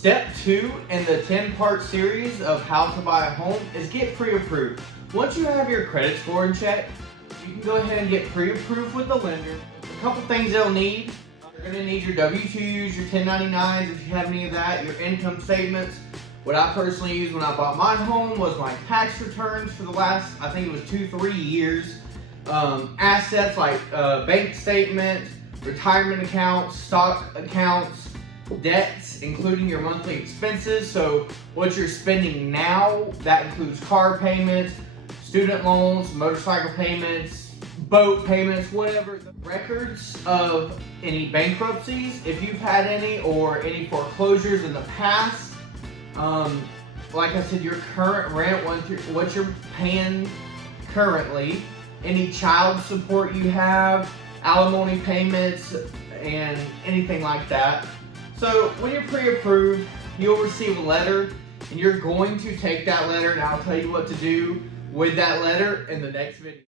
Step 2 in the 10-part series of how to buy a home is get pre-approved. Once you have your credit score in check, you can go ahead and get pre-approved with the lender. A couple things they'll need. You're going to need your W-2s, your 1099s if you have any of that, your income statements. What I personally used when I bought my home was my tax returns for the last, I think it was 2-3 years. Assets like bank statement, retirement accounts, stock accounts, debts, including your monthly expenses. So what you're spending now, that includes car payments, student loans, motorcycle payments, boat payments, whatever. Records of any bankruptcies, if you've had any, or any foreclosures in the past. Like I said, your current rent, what you're paying currently, any child support you have, alimony payments, and anything like that. So when you're pre-approved, you'll receive a letter, and you're going to take that letter, and I'll tell you what to do with that letter in the next video.